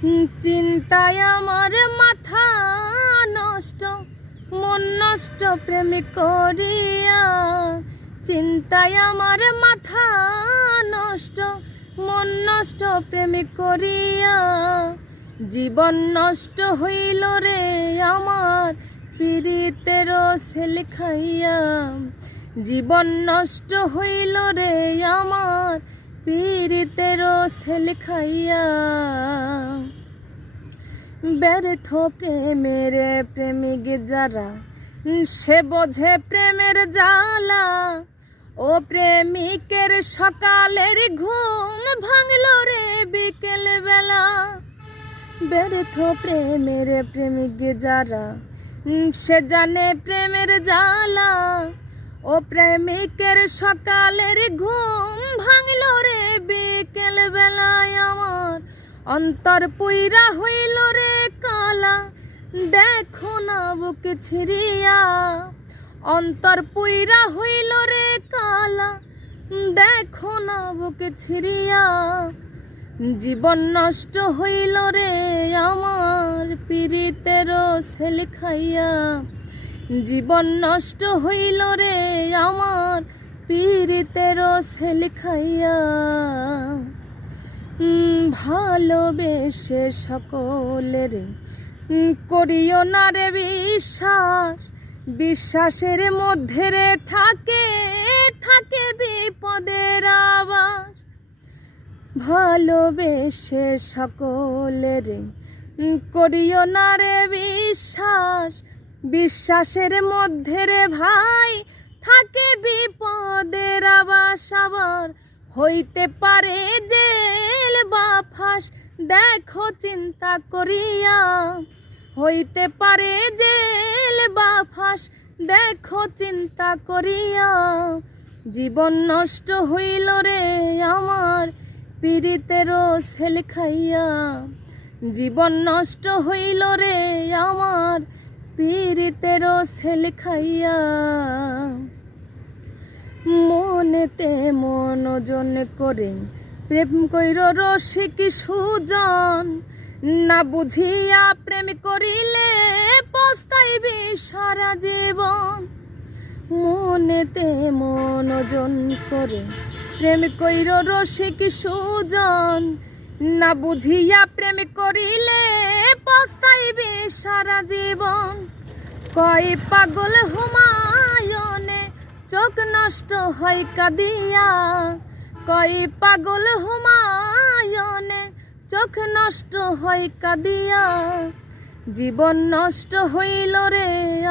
চিন্তায় আমার মাথা নষ্ট, মন নষ্ট প্রেম করিয়া। চিন্তায় আমার মাথা নষ্ট, মন নষ্ট প্রেম করিয়া। জীবন নষ্ট হইল রে আমার পীড়িতের সেল খাইয়া। জীবন নষ্ট হইল রে আমার পীড়িতের সেল খাইয়া। ব্যর্থ প্রেমের প্রেমিক যারা, সে বোঝে প্রেমের জ্বালা। ও প্রেমিকের সকালের ঘুম ভাঙল রে বিকেল বেলা। ব্যর্থ প্রেমের প্রেমিক যারা, সে জানে প্রেমের জ্বালা। ও প্রেমিকের সকালের ঘুম ভাঙল রে বিকেল বেলায়। আমার অন্তর পুইরা হইল রে কালা, দেখো না বুক ছিড়িয়া। অন্তর পুইরা হইল রে কালা, দেখো না বুক ছিড়িয়া। জীবন নষ্ট হইল রে আমার পীড়িতের সেল খাইয়া। জীবন নষ্ট হইল রে আমার পীড়িতের সেল খাইয়া। ভালোবেসে সকলের করিও না রে বিশ্বাস। বিশ্বাসের মধ্যে রে থাকে থাকে বিপদের আবাস। ভালোবেসে সকলের করিও না রে বিশ্বাস। বিশ্বাসের মধ্যে রে ভাই থাকে বিপদের আবাস। আবার হইতে পারে জেল বা ফাঁস, দেখো চিন্তা করিয়া। হইতে পারে জেল বা ফাঁস, দেখো চিন্তা করিয়া। জীবন নষ্ট হইল রে আমার পীড়িতের সেল খাইয়া। জীবন নষ্ট হইল রে আমার পীড়িতের সেল খাইয়া। মনেতে মনোজন করে প্রেম কইর রসিক সুজন। না বুঝিয়া প্রেম করিলে পস্তাইবি সারা জীবন। মনেতে মনোজন করে প্রেম কইর রসিক সুজন। না বুঝিয়া প্রেম করিলে পস্তাইবি সারা জীবন। কয় পাগল হুমায়ুনে চোখ নষ্ট হয় কাঁদিয়া। কয় পাগল হুমায়ুনে চোখ নষ্ট হয় কাঁদিয়া। জীবন নষ্ট হইল রে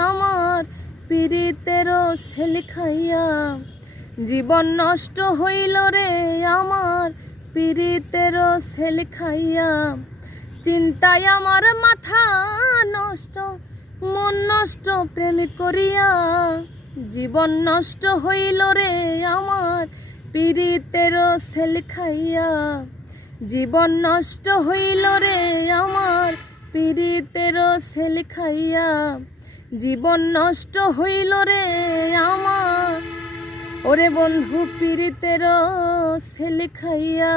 আমার পীড়িতের সেল খাইয়া। জীবন নষ্ট হইল রে আমার পীড়িতের সেল খাইয়া। চিন্তায় আমার মাথা নষ্ট, মন নষ্ট প্রেম করিয়া। জীবন নষ্ট হইল রে আমার পীড়িতের সেল খাইয়া। জীবন নষ্ট হইল রে আমার পীড়িতের সেল খাইয়া। জীবন নষ্ট হইল রে আমার ওরে বন্ধু পীড়িতের সেল খাইয়া।